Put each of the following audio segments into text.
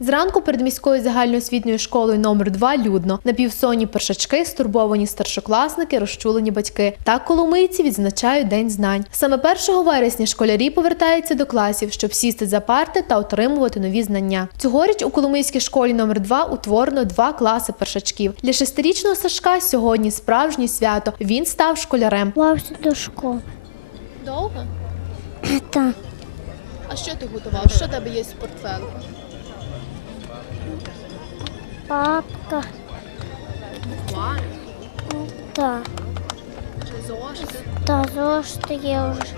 Зранку перед міською загальноосвітньою школою номер 2 людно. Напівсонні першачки, стурбовані старшокласники, розчулені батьки. Так коломийці відзначають День знань. Саме 1 вересня школярі повертаються до класів, щоб сісти за парти та отримувати нові знання. Цьогоріч у Коломийській школі номер 2 утворено два класи першачків. Для шестирічного Сашка сьогодні справжнє свято. Він став школярем. Плався до школи. Довго? Так. А що ти готував? Що в тебе є в портфелі? Папка. Так. Та зошити є вже.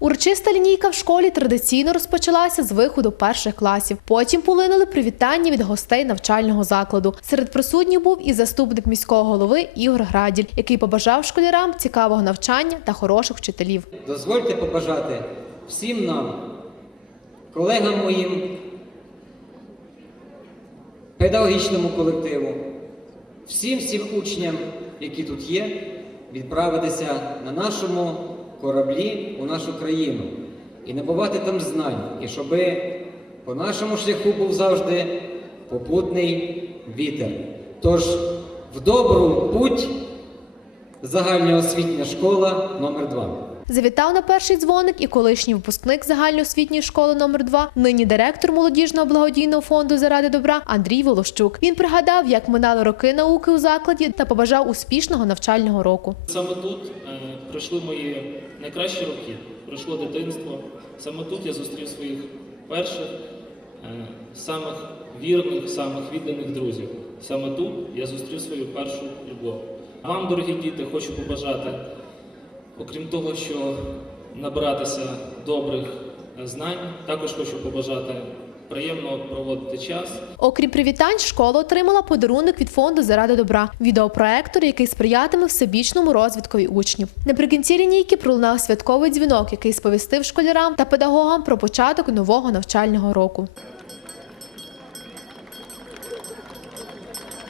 Урочиста лінійка в школі традиційно розпочалася з виходу перших класів. Потім полинули привітання від гостей навчального закладу. Серед присутніх був і заступник міського голови Ігор Граділь, який побажав школярам цікавого навчання та хороших вчителів. Дозвольте побажати всім нам, колегам моїм, педагогічному колективу, всім всім учням, які тут є, відправитися на нашому кораблі у нашу країну і набувати там знань, і щоби по нашому шляху був завжди попутний вітер. Тож в добру путь загальноосвітня школа номер 2 Завітав на перший дзвоник і колишній випускник загальноосвітньої школи номер 2 нині директор молодіжного благодійного фонду заради добра Андрій Волощук. Він пригадав, як минали роки науки у закладі та побажав успішного навчального року. Саме тут е, пройшли мої найкращі роки, пройшло дитинство. Саме тут я зустрів своїх перших, е, самих вірних, самих відданих друзів. Саме тут я зустрів свою першу любов. Вам, дорогі діти, хочу побажати, окрім того, що набиратися добрих знань, також хочу побажати приємно проводити час. Окрім привітань, школа отримала подарунок від фонду заради добра відеопроектор, який сприятиме всебічному розвиткові учнів. Наприкінці лінійки пролунав святковий дзвінок, який сповістив школярам та педагогам про початок нового навчального року.